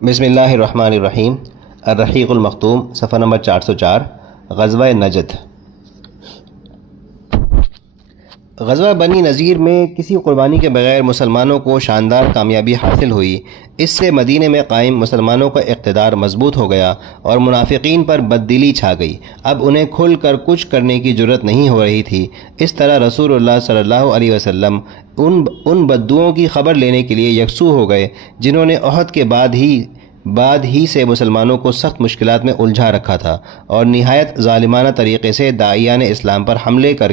بسم اللہ الرحمن الرحیم۔ الرحیق المختوم، صفحہ نمبر 404۔ غزوہ نجد۔ غزوہ بنی نذیر میں کسی قربانی کے بغیر مسلمانوں کو شاندار کامیابی حاصل ہوئی۔ اس سے مدینے میں قائم مسلمانوں کا اقتدار مضبوط ہو گیا اور منافقین پر بددلی چھا گئی۔ اب انہیں کھل کر کچھ کرنے کی جرت نہیں ہو رہی تھی۔ اس طرح رسول اللہ صلی اللہ علیہ وسلم ان بددعاؤں کی خبر لینے کے لیے یکسو ہو گئے جنہوں نے احد کے بعد ہی سے مسلمانوں کو سخت مشکلات میں الجھا رکھا تھا اور نہایت ظالمانہ طریقے سے داعیان اسلام پر حملے کر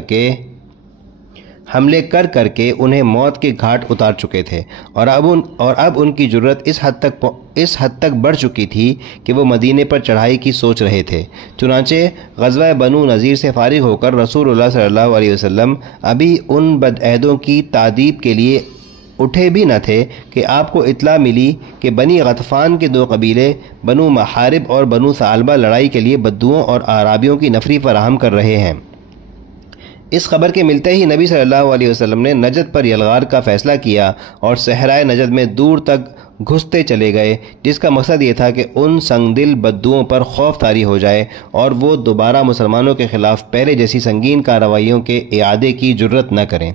کے انہیں موت کے گھاٹ اتار چکے تھے، اور اب ان کی جرت اس حد تک بڑھ چکی تھی کہ وہ مدینے پر چڑھائی کی سوچ رہے تھے۔ چنانچہ غزوہ بنو نذیر سے فارغ ہو کر رسول اللہ صلی اللہ علیہ وسلم ابھی ان بدعہدوں کی تادیب کے لیے اٹھے بھی نہ تھے کہ آپ کو اطلاع ملی کہ بنی غطفان کے دو قبیلے بنو محارب اور بنو ثعلبہ لڑائی کے لیے بدوؤں اور اعرابیوں کی نفری فراہم کر رہے ہیں۔ اس خبر کے ملتے ہی نبی صلی اللہ علیہ وسلم نے نجد پر یلغار کا فیصلہ کیا اور صحرائے نجد میں دور تک گھستے چلے گئے، جس کا مقصد یہ تھا کہ ان سنگ دل بدوؤں پر خوف طاری ہو جائے اور وہ دوبارہ مسلمانوں کے خلاف پہلے جیسی سنگین کارروائیوں کے اعادے کی جرت نہ کریں۔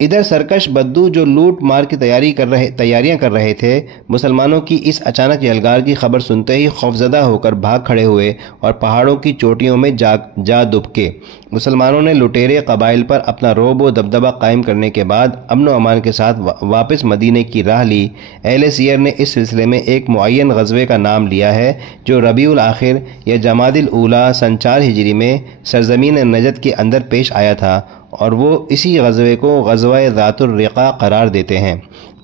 ادھر سرکش بدو جو لوٹ مار کی تیاریاں کر رہے تھے، مسلمانوں کی اس اچانک یلغار کی خبر سنتے ہی خوفزدہ ہو کر بھاگ کھڑے ہوئے اور پہاڑوں کی چوٹیوں میں جا دبکے۔ مسلمانوں نے لٹیرے قبائل پر اپنا رعب و دبدبہ قائم کرنے کے بعد امن و امان کے ساتھ واپس مدینے کی راہ لی۔ اہل سیر نے اس سلسلے میں ایک معین غزوے کا نام لیا ہے جو ربیع الاخر یا جمادی الاولیٰ سن 4 ہجری میں سرزمین نجد کے اندر پیش آیا تھا، اور وہ اسی غزوے کو غزوہ ذات الرقاع قرار دیتے ہیں۔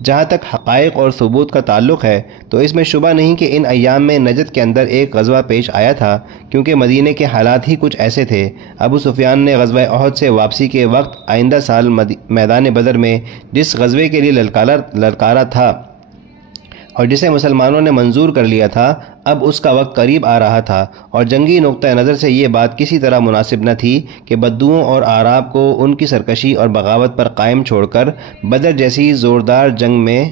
جہاں تک حقائق اور ثبوت کا تعلق ہے تو اس میں شبہ نہیں کہ ان ایام میں نجد کے اندر ایک غزوہ پیش آیا تھا، کیونکہ مدینے کے حالات ہی کچھ ایسے تھے۔ ابو سفیان نے غزوہ احد سے واپسی کے وقت آئندہ سال میدان بدر میں جس غزوے کے لیے للکارا تھا اور جسے مسلمانوں نے منظور کر لیا تھا، اب اس کا وقت قریب آ رہا تھا، اور جنگی نقطہ نظر سے یہ بات کسی طرح مناسب نہ تھی کہ بدوؤں اور اعراب کو ان کی سرکشی اور بغاوت پر قائم چھوڑ کر بدر جیسی زوردار جنگ میں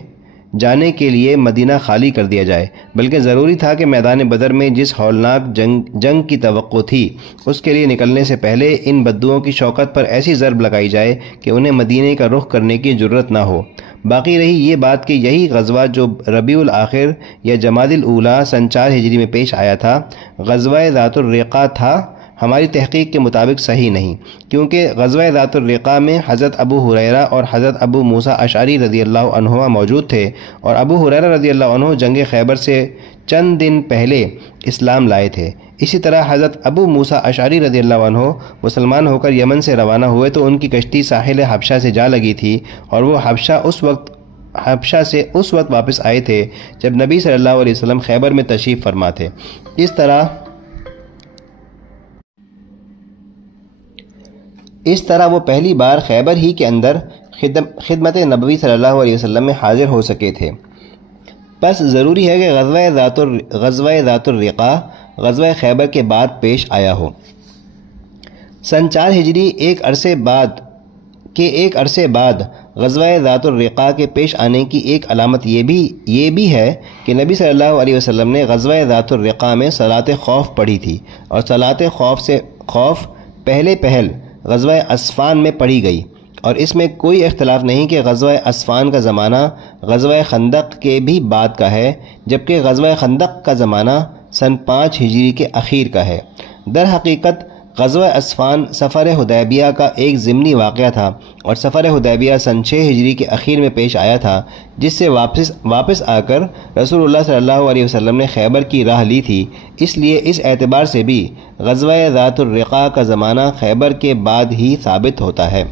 جانے کے لیے مدینہ خالی کر دیا جائے، بلکہ ضروری تھا کہ میدان بدر میں جس ہولناک جنگ کی توقع تھی اس کے لیے نکلنے سے پہلے ان بدوؤں کی شوکت پر ایسی ضرب لگائی جائے کہ انہیں مدینے کا رخ کرنے کی جرت نہ ہو۔ باقی رہی یہ بات کہ یہی غزوہ جو ربیع الاخر یا جمادی الاولیٰ سن 4 ہجری میں پیش آیا تھا، غزوہ ذات الرقاع تھا، ہماری تحقیق کے مطابق صحیح نہیں، کیونکہ غزوہ ذات الرقاع میں حضرت ابو ہریرہ اور حضرت ابو موسیٰ اشعری رضی اللہ عنہما موجود تھے، اور ابو ہریرہ رضی اللہ عنہ جنگ خیبر سے چند دن پہلے اسلام لائے تھے۔ اسی طرح حضرت ابو موسیٰ اشعری رضی اللہ عنہ مسلمان ہو کر یمن سے روانہ ہوئے تو ان کی کشتی ساحل حبشہ سے جا لگی تھی، اور وہ حبشہ سے اس وقت واپس آئے تھے جب نبی صلی اللہ علیہ وسلم خیبر میں تشریف فرما تھے۔ اس طرح وہ پہلی بار خیبر ہی کے اندر خدمت نبوی صلی اللہ علیہ وسلم میں حاضر ہو سکے تھے۔ بس ضروری ہے کہ غزوہ ذات الرقاع غزوہ خیبر کے بعد پیش آیا ہو۔ سن 4 ہجری ایک عرصے بعد غزوہ ذات الرقاع کے پیش آنے کی ایک علامت یہ بھی ہے کہ نبی صلی اللہ علیہ وسلم نے غزوہ ذات الرقاع میں صلاۃ خوف پڑھی تھی، اور صلاۃ خوف پہل غزوہ اسفان میں پڑھی گئی، اور اس میں کوئی اختلاف نہیں کہ غزوہ اسفان کا زمانہ غزوہ خندق کے بھی بعد کا ہے، جبکہ غزوہ خندق کا زمانہ سن 5 ہجری کے اخیر کا ہے۔ در حقیقت غزوہ اسفان سفر حدیبیہ کا ایک ضمنی واقعہ تھا، اور سفر حدیبیہ سن 6 ہجری کے اخیر میں پیش آیا تھا، جس سے واپس آ کر رسول اللہ صلی اللہ علیہ وسلم نے خیبر کی راہ لی تھی۔ اس لیے اس اعتبار سے بھی غزوہ ذات الرقاع کا زمانہ خیبر کے بعد ہی ثابت ہوتا ہے۔